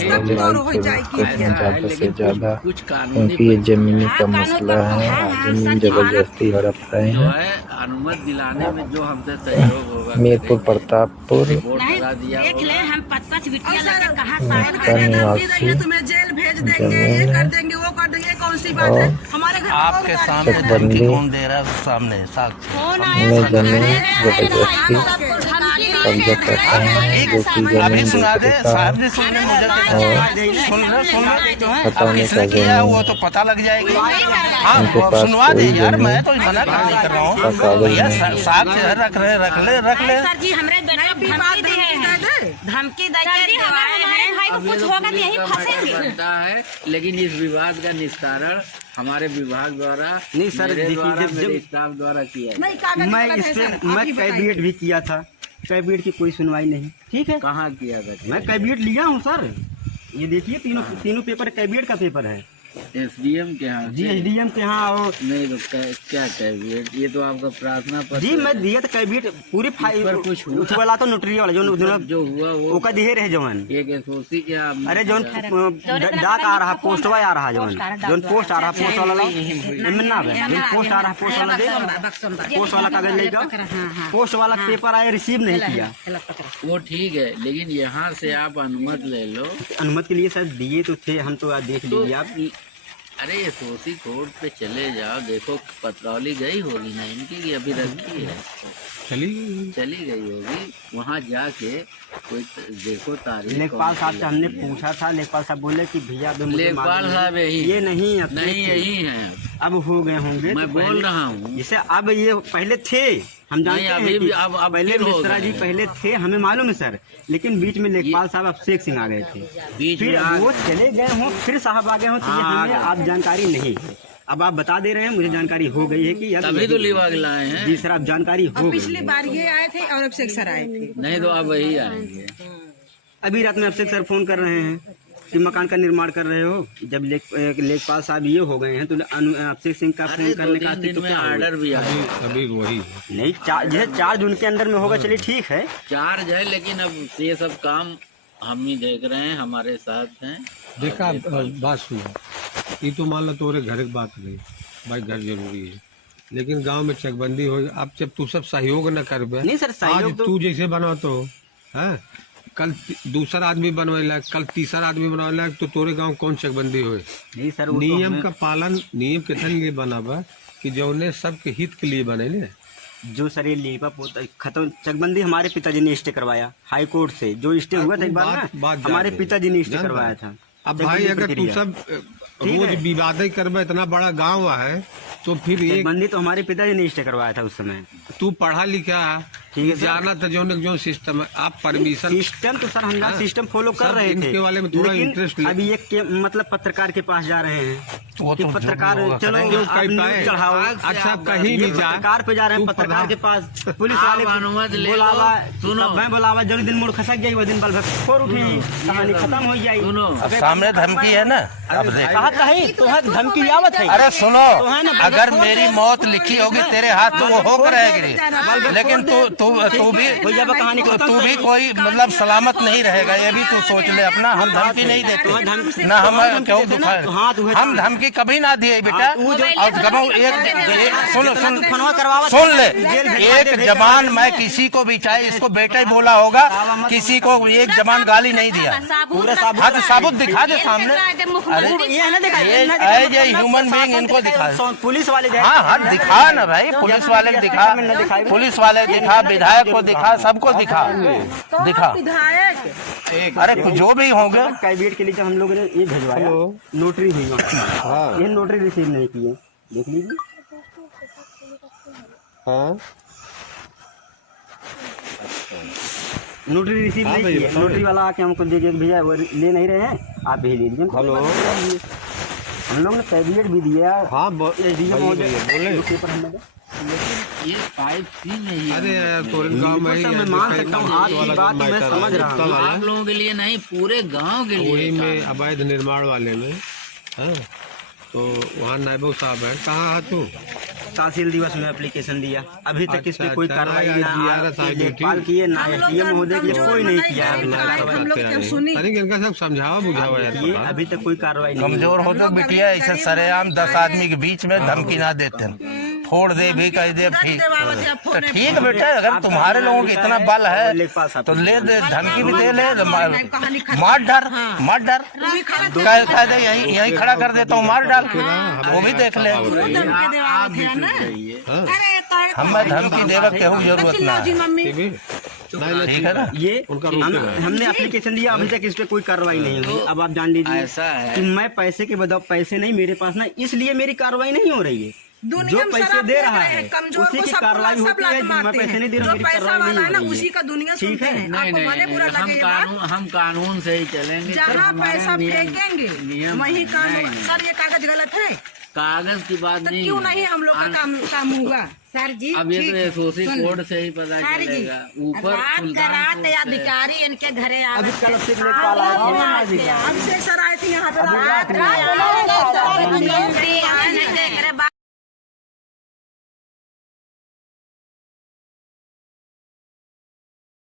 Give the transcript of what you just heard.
लड़ाई जरूर करें ज़्यादा से ज़्यादा, क्योंकि ये ज़मीनी का मसला है। ज़मीन ज़बरदस्ती हड़प रहे हैं। अनुमति दिलाने में जो हमसे सहयोग होगा, मीरपुर प्रतापपुर का निवासी आपके सामने चकबंदी कौन दे रहा है, सामने में जमीन जबरदस्ती कब्जा कर रहे हैं, जो कि जमीन हटाने का जमीन वो तो पता लग जाएगी। उनके पास सुनवा दे कोई यार, जमीन मैं तो मना नहीं कर रहा हूँ। का कागज भैया नहीं। साथ से रख ले सर जी, हमरे बेटा धमकी दी है, धमकी दे के हमारे भाई को कुछ होगा तो यही फंसेंगे। लेकिन इस विवाद का निस्तारण हमारे विभाग द्वारा नहीं सर, मेरे स्टाफ द्वारा किया। मैं कैबिनेट भी किया था, कैबिनेट की कोई सुनवाई नहीं। ठीक है, कहाँ किया था? मैं कैबिनेट लिया हूँ सर। ये देखिए तीनों पेपर कैबिनेट का पेपर है। एसडीएम के यहाँ जी एसडीएम के यहाँ। और नहीं तो क्या कैबिनेट, ये तो आपका प्रार्थना पत्र जी मैं दिया था कैबिनेट पूरी फाइल पर कुछ हुआ? उस वाला तो नोटरी वाला जो हुआ वो का दिए रहे जवान। एक एसओसी क्या? अरे जौन डाक आ रहा, पोस्टवा आ रहा, जौन पोस्ट आ रहा, पोस्ट वाला ना पोस्ट आ रहा, पोस्ट वाला दे, पोस्ट वाला कागज ले जाओ। पोस्ट वाला पेपर आया, रिसीव नहीं किया। वो ठीक है, लेकिन यहाँ से आप अनुमति ले लो। अनुमति के लिए सर दिए तो थे, हम तो देख लीजिए आप। अरे एसओसी कोर्ट पे चले जाओ, देखो पत्रौली गई होगी ना इनकी, कि अभी रखी है? चली गई होगी। वहाँ जाके कोई देखो तारीख। लेखपाल साहब से हमने पूछा था, लेखपाल साहब बोले कि भैया लेखपाल साहब ये नहीं यही है, अब हो गए होंगे। मैं बोल रहा हूँ जैसे अब ये पहले थे, हम जानते हैं कि अब पहले मिश्रा जी पहले थे, हमें मालूम है सर। लेकिन बीच में लेखपाल साहब अभिषेक सिंह आ गए थे, फिर वो चले गए हों, फिर साहब आ गए हों, तो ये हमें आप जानकारी नहीं है। अब आप बता दे रहे हैं, मुझे जानकारी हो गई है कि तभी तो लिवाग लाए हैं। जी सर, आप जानकारी हो गई। पिछली बार ये आए थे और अभिषेक सर आए थे। नहीं तो आप वही आएंगे। अभी रात में अभिषेक सर फोन कर रहे हैं कि मकान का निर्माण कर रहे हो। जब लेखपाल साहब ये हो गए हैं तो अभिषेक सिंह का फोन करने का तो क्या ऑर्डर भी आया? अभी वही नहीं, 4 जून के अंदर में होगा। चलिए ठीक है, चार्ज है, लेकिन अब ये सब काम हम ही देख रहे हैं, हमारे साथ हैं। देखा बात सुन, ये तो मान लो तोरे घर की बात नहीं भाई, घर जरूरी है, लेकिन गांव में चकबंदी हो। अब जब तू सब सहयोग न करबे, नहीं सर, सहयोग आज तू जैसे बना तो है, कल दूसरा आदमी बनवेला, कल तीसरा आदमी बनवेला, तो तोरे गांव कौन चकबंदी हो? नहीं सर, नियम का पालन, नियम कितने लिए बना बा कि जौने सबके हित के लिए बने ने। जो सर ये लीपा खत्म चकबंदी हमारे पिताजी ने स्टे करवाया हाई कोर्ट से। जो स्टे हुआ था एक बार ना, हमारे पिताजी ने स्टे करवाया था। अब भाई अगर तू सब रोज विवाद करबे, इतना बड़ा गांव है, तो फिर एक बंदी तो हमारे पिताजी ने स्टे करवाया था उस समय। तू पढ़ा लिखा ठीक है, जाना तो जो सिस्टम है, आप परमिशन सिस्टम तो सर हम सिस्टम फॉलो कर रहे थे। इनके वाले में थोड़ा इंटरेस्ट अभी एक मतलब पत्रकार के पास जा रहे हैं कि पत्रकार चलो चढ़ाओ। अच्छा कहीं भी जा, पत्रकार पे जा रहे हैं, पत्रकार के पास पुलिस वाले बुलावा, सुनो मैं बुलावा जरूर दिन मोड़ खसक जाएगी, दिन बल फोर उठी, कहानी खत्म हो जाएगी। सामने धमकी है ना, अब धमकी आवत है। अरे सुनो, अगर मेरी मौत लिखी होगी तेरे हाथ तो वो होकर रहेगी, लेकिन तू भी कोई मतलब सलामत नहीं रहेगा, ये भी तू सोच ले अपना। हम धमकी नहीं देते ना, हम क्यों दुखाए, हम धमकी कभी ना दिए बेटा। सुन ले, एक जवान, मैं किसी को भी, चाहे इसको बेटा ही बोला होगा, किसी को एक जवान गाली नहीं दिया। हाथ साबुत दिखा दे सामने, ये ह्यूमन बीइंग, इनको दिखा, पुलिस वाले हाँ हाथ दिखा ना भाई, पुलिस वाले को दिखा, पुलिस वाले दिखा, विधायक को दिखा, सबको दिखा। अरे जो भी होंगे। कैबिनेट के लिए जब हम लोगों ने ये भिजवाया, नोटरी हुई, ये नोटरी रिसीव नहीं किए, देख लीजिए। नोटरी रिसीव नहीं किए, नोटरी वाला आके हमको दे दिया, भैया वो ले नहीं रहे हैं, आप भेज लीजिए। हेलो, हम लोग ने कैबिनेट भी दिया। हाँ ये 5C नहीं है। अरे तोरे गाँव में मैं मान सकता हूँ, आपकी बात मैं समझ रहा हूँ, आप लोगों के लिए नहीं, पूरे गांव के लिए। वही में अवैध निर्माण वाले में है, तो वहाँ नायब साहब है। कहाँ है तू? तहसील दिवस में एप्लीकेशन दिया, अभी तक इस पे अच्छा, कोई अच्छा, कार्रवाई ना, ना GRS आई लेखपाल किए ना SDM महोदय किए, कोई नहीं किया अभी तक कार्रवाई। अरे इनका सब समझावा बुझावा यार ये अभी तक कोई कार्रवाई नहीं कमजोर हो तो बिटिया ऐसे सरेआम 10 आदमी के बीच में धमकी ना देते हैं। फोड़ दे भी कह दे ठीक, तो ठीक बेटा, अगर तुम्हारे लोगों को इतना बल है तो ले दे, धमकी भी दे ले, मार डर कह दे, यही खड़ा कर देता हूँ, मार डाल, वो भी देख ले। हमें धमकी देगा केहू जरूरत ना है, ठीक है ना। ये हमने एप्लीकेशन दिया, अभी तक इस पे कोई कार्रवाई नहीं हुई। अब आप जान लीजिए कि मैं पैसे के बदौलत, पैसे नहीं मेरे पास ना, इसलिए मेरी कार्रवाई नहीं हो रही है। जो पैसे दे रहा है उसी की कार्रवाई होती है, मैं पैसे नहीं दे रहा, मेरी कार्रवाई नहीं हो रही है। उसी का दुनिया सुनते हैं। नहीं, हम कानून से ही चलेंगे। जहाँ पैसा फेंकेंगे वही कानून। सर ये कागज गलत है, कागज की बात तो नहीं, क्यों नहीं हम लोग का काम होगा? सर जी अब ये तो एसओसी कोड से ही पता सर जी, चलेगा। ऊपर रात अधिकारी इनके घरे अभी कल से लेखपाल आए थे, अब से सर आए थे यहाँ पे रात